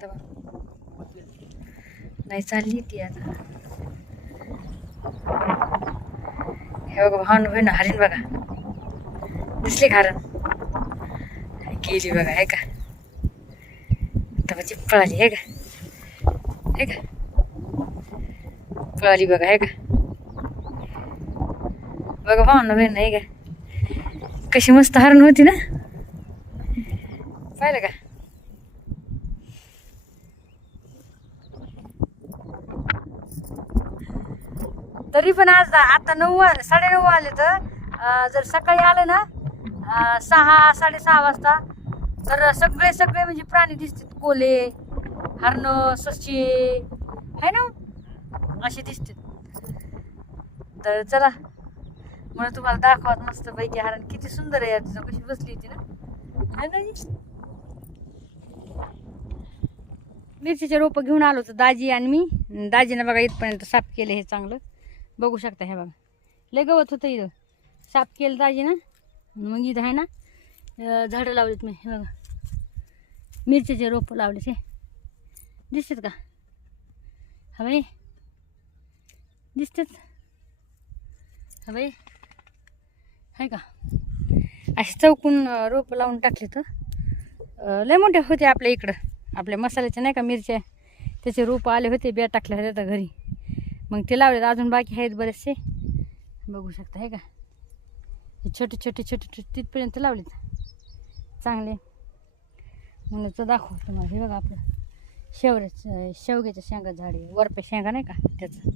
तेव्हा नाही चालली ती आता. हे बघा भावना बहीण हरीण बघा. दिसली कारण गेली बघा हे का? तेव्हा पळाली हे का? हे का? पळाली बघा हे का? बघा भावना बहीण नाही का? कशी मस्त हरण होती ना? पाहिलं का? तरी पण आज आता नऊ वा साडेनऊ आले तर जर सकाळी आलं ना सहा साडेसहा वाजता तर सगळे सगळे म्हणजे प्राणी दिसतात. कोले हरणं सशी आहे ना? असे दिसतात. तर चला म्हणून तुम्हाला दाखवत मस्त पैकी हरण किती सुंदर आहे. यार कशी बसली होती ना. आहे ना? मिरचीचे रोपं घेऊन आलो होतो दाजी आणि मी. दाजीनं बघा इथपर्यंत साफ केलं हे चांगलं. बघू शकता हे बघा. लय गवत होतं इथं. साफ केलं दाजीनं मग इथं आहे ना झाडं लावलीत मी. हे बघा. मिरचीचे रोपं लावले ते दिसतात का? हा बाई. दिसतात. हा आहे का? असे चौकून रोप रोपं लावून टाकले तर लय मोठे होते आपल्या इकडं. आपल्या मसाल्याच्या नाही का मिरच्या? त्याचे रोपं आले होते बिया टाकल्या होत्या घरी. मग ते लावलेत. अजून बाकी आहेत बरेचसे. बघू शकता हे का? हे छोटे छोटे छोटे छोटे तिथपर्यंत लावलेत. चांगले. म्हणून तर दाखव तुम्हाला. हे बघा आपलं. शेवऱ्याचं शेवग्याच्या शेंगा झाडे. वरपे शेंगा नाही का? त्याचं.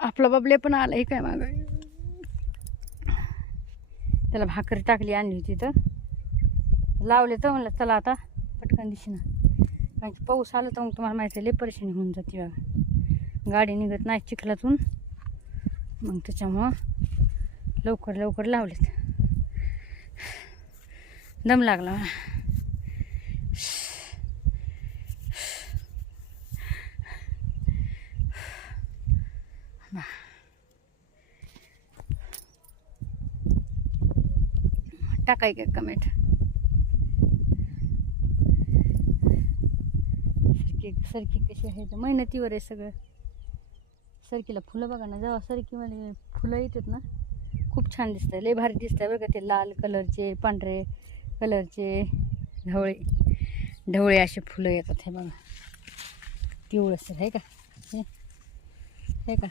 आपला बबले पण आला हे काय माग? त्याला भाकरी टाकली आणली होती तर. लावले तर म्हणलं चला आता पटकन दिशेनं कारण की पाऊस आला तर मग तुम्हाला माहिती आहे परेशानी होऊन जाते बघा. गाडी निघत नाही चिखलातून. मग त्याच्यामुळं लवकर लवकर लावलेत. दम लागला टाकाय का कमेंट? सरकी सरकी कशी आहे? तर मेहनतीवर आहे सगळं. सरकीला फुलं बघा ना जेव्हा सरकीमध्ये फुलं येतात ना खूप छान दिसतं. लय भारी दिसतं बरं का ते लाल कलरचे पांढरे कलरचे ढवळे. ढवळे असे फुलं येतात हे बघा. पिवळसर आहे का? हे का?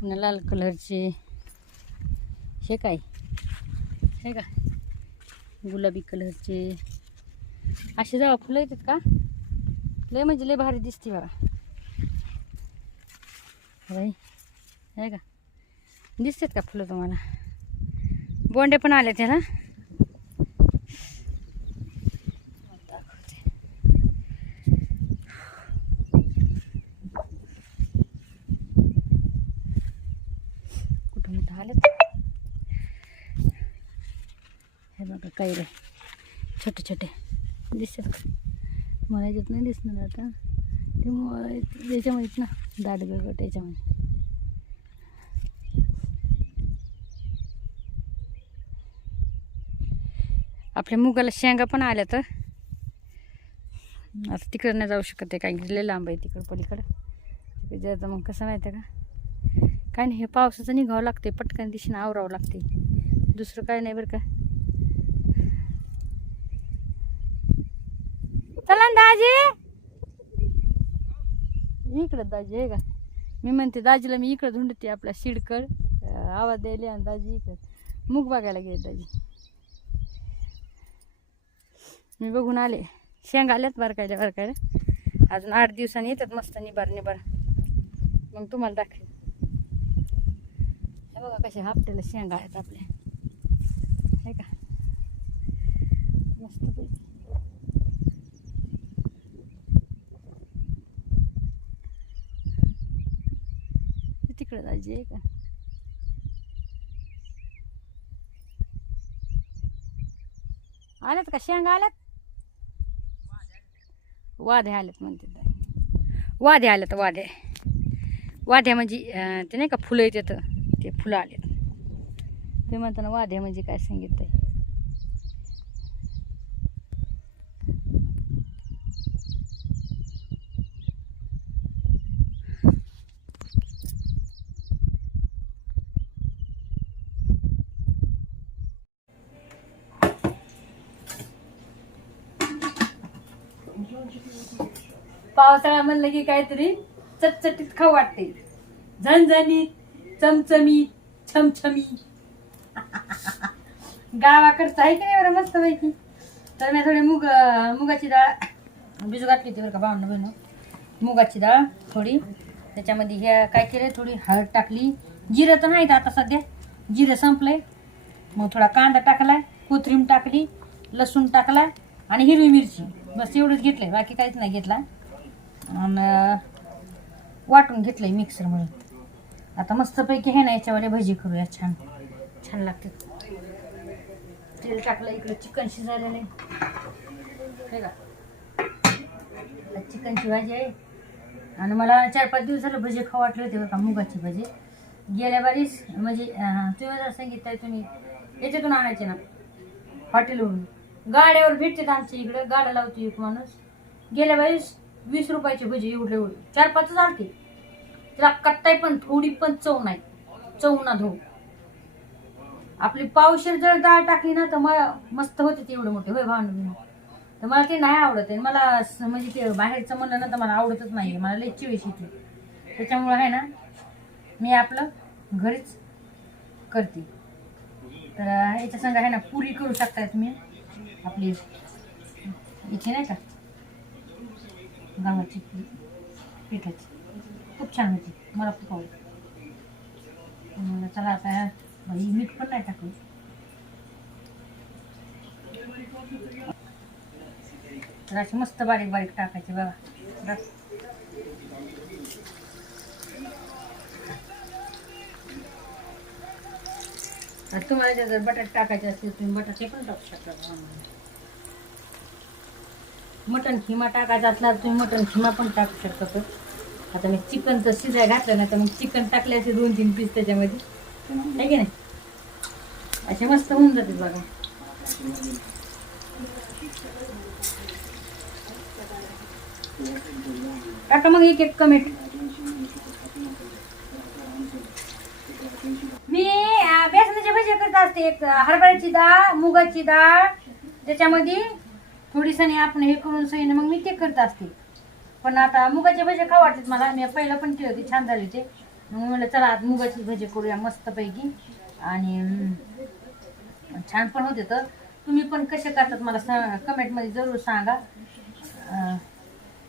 पुन्हा लाल कलरचे. हे काय? हे का? गुलाबी कलरचे. असे जेव्हा फुलं येतात का? लय म्हणजे लय भारी दिसते बघा. बाई का? दिसतात का फुलं तुम्हाला? बोंडे पण आले त्याला दाखवते हे बघा कैरे छोटे छोटे दिसतात का? मला याच्यात नाही दिसणार आता. ते मग याच्यामध्येच ना दाट गट याच्यामध्ये. आपल्या मुगाला शेंगा पण आल्या तर आता तिकडं नाही जाऊ शकत आहे काही लय लांब आहे तिकडं पलीकडं. तिकडे जायचं मग कसं माहिती आहे का? काय नाही हे पावसाचं निघावं लागते पटकन दिशेनं आवरावं लागते दुसरं काय नाही बरं का? चला ना दाजी. इकडं दाजी आहे का? मी म्हणते दाजीला मी इकडं धुंडते आपला शिडकड. आवाज द्यायला आणि दाजी इकड. मूग बघायला गेले दाजी. मी बघून आले. शेंग आल्यात बरकायला बरकायला. अजून आठ दिवसांनी येतात मस्त निबार निबार. मग तुम्हाला दाखवेल हे बघा कसे हापटेला शेंगा आहेत आपल्या. हे का? मस्त पैकी तिकडे जायचे आहे का? आल्यात का? शेंगा आल्यात? वाद्या आल्यात म्हणते ताई. आल्यात वाद्या वाद्या म्हणजे ते नाही का फुलं येतात ते फुलं आलेत. ते म्हणताना वाद्या म्हणजे काय सांगितलं पावसाळा म्हणलं की काहीतरी चटचटीत खाऊ वाटते. झणझणीत चमचमीत छमछमी गावाकडचं आहे की नाही एवढं मस्त पैकी तर मी थोडी मुग मुगाची डाळ भिजू घातली होती बरं का भावना बहिण मुगाची डाळ थोडी. त्याच्यामध्ये हे काय केलं थोडी हळद टाकली. जिरं तर नाही आता सध्या. जिरं संपलंय. मग थोडा कांदा टाकलाय कोथिंबीर टाकली लसूण टाकलाय आणि हिरवी मिरची. बस एवढंच घेतलंय. बाकी काहीच नाही घेतला. आणि वाटून घेतलंय मिक्सरमध्ये आता मस्तपैकी हे ना याच्यावाले भजी करूया. छान. छान लागते. तेल टाकलं इकडे चिकन शिजायला नाही हे का चिकनची भाजी आहे. आणि मला चार पाच दिवस झालं भजी खाऊ वाटले होते का मुगाची भजी. गेल्या बारीस म्हणजे तुम्ही जर सांगितलं तुम्ही याच्यातून आणायचे ना हॉटेलवरून गाड्यावर भेटतात आमच्या इकडं गाड्या लावतो एक माणूस. गेल्या वेळेस वीस रुपयाची भजी एवढे एवढे. चार पाचच आणते तिला कट्टाय पण थोडी पण चव नाही. चव ना धो आपली पावशेर जर डाळ टाकली ना तर मला मस्त होते ते एवढे मोठे. होय भांडून तर मला ते नाही आवडत आहे. मला म्हणजे ते बाहेरचं म्हणलं ना तर मला आवडतच नाही मला लई चिवीस येते. त्याच्यामुळं आहे ना मी आपलं घरीच करते. तर याच्या संग आहे ना पुरी करू शकताय तुम्ही आपली इथे नाही का? गव्हाची पिठाची. खूप छान होती. मला खूप आवडली. म्हणलं चला आता बाई, मीठ पण नाही टाकू तर अशी मस्त बारीक बारीक टाकायची बघा. आता तुम्हाला जर बटाट टाकायचे असतील तुम्ही बटाटे पण टाकू शकता. मटण खिमा टाकायचा असला तर तुम्ही मटण खिमा पण टाकू शकता तर आता मी चिकनचं शिजाय घातलं ना तर मग चिकन टाकल्याचे असे दोन तीन पीस त्याच्यामध्ये. आहे की नाही? असे मस्त होऊन जाते बघा. टाका मग एक एक कमेंट मी बेसनाच्या भजी करत असते. एक हरभऱ्याची डाळ मुगाची डाळ त्याच्यामध्ये थोडीसाने आपण हे करून सईने मग मी ते करत असते. पण आता मुगाचे भजे का वाटतात मला. मी पहिलं पण केले होते छान झाली ते मग म्हटलं चला आज मुगाचे भजे करूया मस्तपैकी. आणि छान पण होते तर तुम्ही पण कसे करतात मला सांग कमेंटमध्ये जरूर सांगा.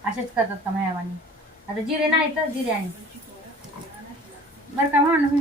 असेच करतात का मयावानी आता जिरे नाही तर जिरे आणि. बरं का म्हणून.